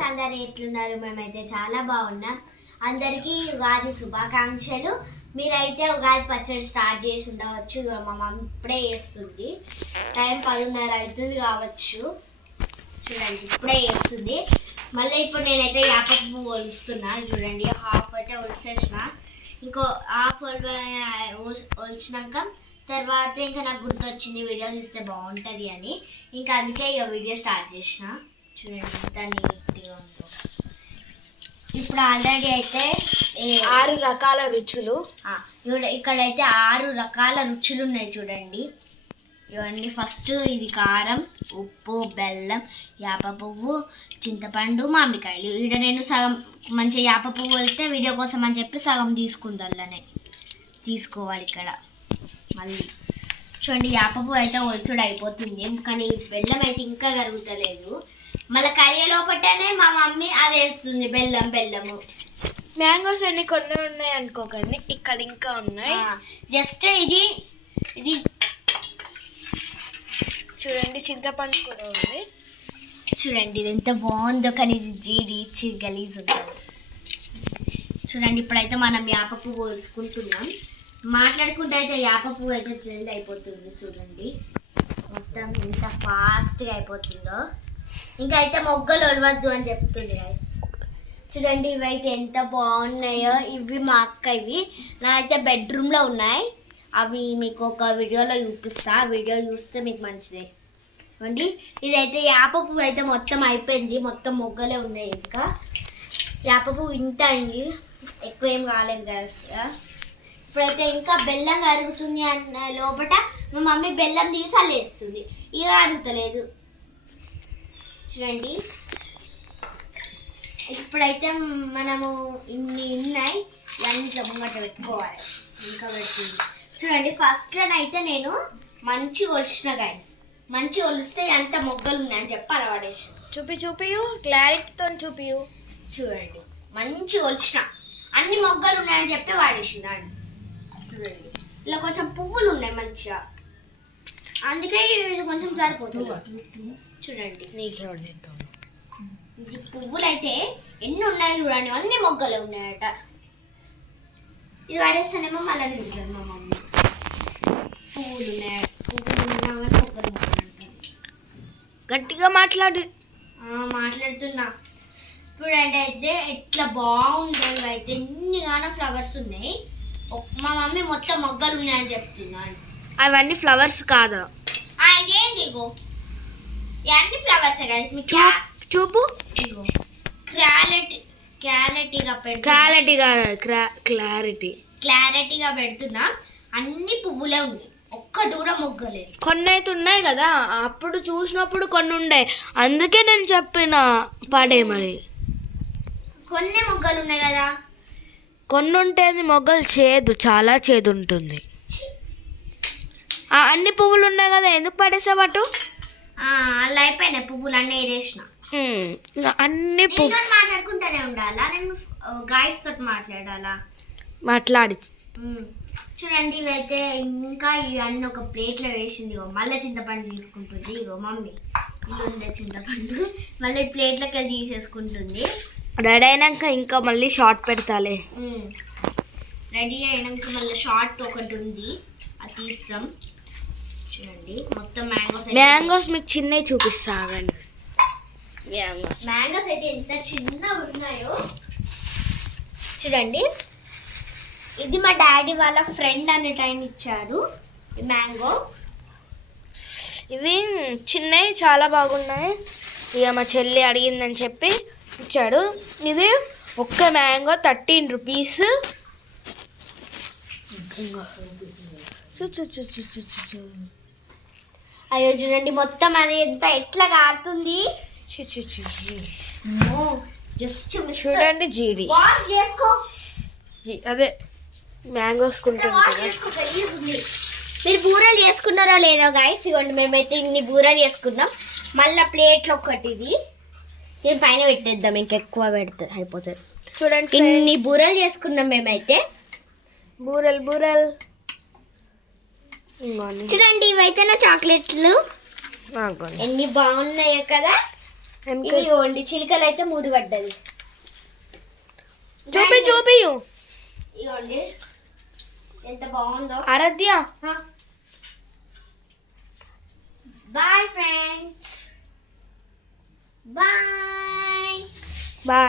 Friends, అందరు ఎట్లున్నారు? మేమైతే చాలా బాగున్నాం. అందరికీ ఉగాది శుభాకాంక్షలు. మీరైతే ఉగాది పచ్చడి స్టార్ట్ చేసి ఉండవచ్చు. మా మమ్మీ ఇప్పుడే చేస్తుంది. టైం 10:30 అవుతుంది కావచ్చు. చూడండి, ఇప్పుడే చేస్తుంది. మళ్ళీ ఇప్పుడు నేనైతే యాపపు ఒలుస్తున్నా. చూడండి, హాఫ్ అయితే ఒలిసేసిన. ఇంకో హాఫ్ ఒలిచినాక తర్వాత ఇంకా నాకు గుర్తొచ్చింది వీడియో తీస్తే బాగుంటుంది అని. ఇంకా అందుకే ఇక వీడియో స్టార్ట్ చేసిన. చూడండి ఎంత నీట్గా ఉందో. ఇప్పుడు ఆల్రెడీ అయితే 6 రకాల రుచులు. ఇక్కడైతే 6 రకాల రుచులు ఉన్నాయి. చూడండి ఇవన్నీ. ఫస్ట్ ఇది కారం, ఉప్పు, బెల్లం, యాప పువ్వు, చింతపండు, మామిడికాయలు. ఇక్కడ నేను సగం మంచిగా యాప పువ్వు వెళ్తే వీడియో కోసం అని చెప్పి సగం తీసుకుందల్లనే తీసుకోవాలి. ఇక్కడ మళ్ళీ చూడండి, యాప పువ్వు అయితే ఒలుచుడు అయిపోతుంది, కానీ బెల్లం అయితే ఇంకా కరుగుతలేదు. మళ్ళీ కరిగే లోపటనే మా మమ్మీ అది వేస్తుంది, బెల్లము. మ్యాంగోస్ అన్ని కొన్ని ఉన్నాయి అనుకోకండి, ఇక్కడ ఇంకా ఉన్నాయి. జస్ట్ ఇది చూడండి, చింతపండు కూడా ఉంది. చూడండి ఇది ఎంత బాగుందో, కానీ ఇది జీడి గలీజ్ ఉంటుంది. చూడండి, ఇప్పుడైతే మనం యాప పువ్వు ఒలుచుకుంటున్నాం. మాట్లాడుకుంటే అయితే యాప పువ్వు అయితే జల్ది అయిపోతుంది. చూడండి మొత్తం ఎంత ఫాస్ట్గా అయిపోతుందో. ఇంకా అయితే మొగ్గలు ఒలవద్దు అని చెప్తుంది గైస్. చూడండి ఇవైతే ఎంత బాగున్నాయో. ఇవి మా అక్క, ఇవి నా అయితే బెడ్రూమ్లో ఉన్నాయి. అవి మీకు ఒక వీడియోలో చూపిస్తా. వీడియో చూస్తే మీకు మంచిదే. చూడండి, ఇదైతే యాప పువ్వు అయితే మొత్తం అయిపోయింది. మొత్తం మొగ్గలే ఉన్నాయి. ఇంకా యాప పువ్వు ఇంత అయింది, ఎక్కువ ఏం కాలేదు గైస్. ఇప్పుడైతే ఇంకా బెల్లం కరుగుతుంది అన్న లోపల మా మమ్మీ బెల్లం తీసి అల్లేస్తుంది. ఇక అరుగుతలేదు. చూడండి, ఇప్పుడైతే మనము ఇన్ని ఉన్నాయి, ఇవన్నీ ముంగట పెట్టుకోవాలి. ఇంకా పెట్టింది. చూడండి, ఫస్ట్లోనైతే నేను మంచి ఒలిచిన గైస్. మంచి ఒలిస్తే ఎంత మొగ్గలు ఉన్నాయని చెప్పి అలవాడేసి చూపియు క్లారిటీతో చూపియు. చూడండి, మంచి ఒలిచిన అన్ని మొగ్గలు ఉన్నాయని చెప్పి వాడేసింది. చూడండి, ఇలా కొంచెం పువ్వులు ఉన్నాయి మంచిగా, అందుకే ఇది కొంచెం సరిపోతుంది. చూడండి, ఇది పువ్వులు అయితే ఎన్ని ఉన్నాయి చూడండి, అన్ని మొగ్గలే ఉన్నాయట. ఇది వాడేస్తానేమో మళ్ళీ తింటుంది మా మమ్మీ. పువ్వులు ఉన్నాయి, పువ్వులు ఉన్నామని మొగ్గలు గట్టిగా మాట్లాడుతున్నా. చూడండి అయితే ఎట్లా బాగుందో. ఇవైతే ఎన్నిగానో ఫ్లవర్స్ ఉన్నాయి. మా మమ్మీ మొత్తం మొగ్గలు ఉన్నాయని చెప్తున్నాను. అవన్నీ ఫ్లవర్స్ కాదు. ఇదేంటి ఇగో, ఇవన్నీ ఫ్లవర్స్ గైస్. మీకు చూపు. ఇగో క్లారిటీగా పెడుతున్నా. అన్ని పువ్వులే ఉన్నాయి, ఒక్కటి కూడా మొగ్గలేదు. కొన్ని అయితే ఉన్నాయి కదా, అప్పుడు చూసినప్పుడు కొన్ని ఉండే, అందుకే నేను చెప్పిన పడే. మరి కొన్ని మొగ్గలు ఉన్నాయి కదా, కొన్ని ఉంటేది మొగ్గలు చేదు, చాలా చేదు ఉంటుంది. అన్ని పువ్వులు ఉన్నాయి కదా, ఎందుకు పడేసావు అటు? అలా అయిపోయినాయి పువ్వులు అన్నీ ఏరేసిన. అన్ని మాట్లాడుకుంటూనే ఉండాలా, నేను గాయస్ తోటి మాట్లాడి. చూడండి, ఇవైతే ఇంకా ఇవన్నీ ఒక ప్లేట్లో వేసింది. ఇగో మళ్ళీ చింతపండు తీసుకుంటుంది. ఇగో మమ్మీ ఇది ఉండే చింతపండు మళ్ళీ ప్లేట్లోకి వెళ్ళి తీసేసుకుంటుంది. రెడీ అయినాక ఇంకా మళ్ళీ షార్ట్ పెడతాలే. రెడీ అయినాక మళ్ళీ షార్ట్ ఒకటి ఉంది, అది తీస్తాం. చూడండి, మొత్తం మ్యాంగోస్ మీకు చిన్నవి చూపిస్తా. మ్యాంగోస్ అయితే ఎంత చిన్నగా ఉన్నాయో చూడండి. ఇది మా డాడీ వాళ్ళ ఫ్రెండ్ అనేట ఆయన ఇచ్చారు ఈ మ్యాంగో. ఇవి చిన్నవి చాలా బాగున్నాయి. ఇక మా చెల్లి అడిగిందని చెప్పి ఇచ్చాడు. ఇది ఒక్క మ్యాంగో 13 రూపీస్. అయ్యో చూడండి, మొత్తం అది ఎంత ఎట్లా కారుతుంది. జస్ట్ చూడండి, జీడి చేసుకో. అదే మ్యాంగోస్ మీరు బూరలు చేసుకున్నారో లేదో గైస్. ఇవ్వండి, మేమైతే ఇన్ని బూరలు చేసుకున్నాం. మళ్ళీ ప్లేట్లో ఒకటి ఇది దీని పైన పెట్టేద్దాం, ఇంకెక్కువ పెడితే అయిపోతుంది. చూడండి, ఇన్ని బూరలు చేసుకున్నాం మేమైతే. బూరలు చూడండి, ఇవైతే నా చాక్లెట్లు ఎన్ని బాగున్నాయో కదా. ఇదిగోండి చిలుకలు అయితే 3 పడ్డది. చూపియు ఇదిగోండి ఎంత బాగుందో. ఆరాధ్య బాయ్ ఫ్రెండ్స్, బాయ్. బాయ్.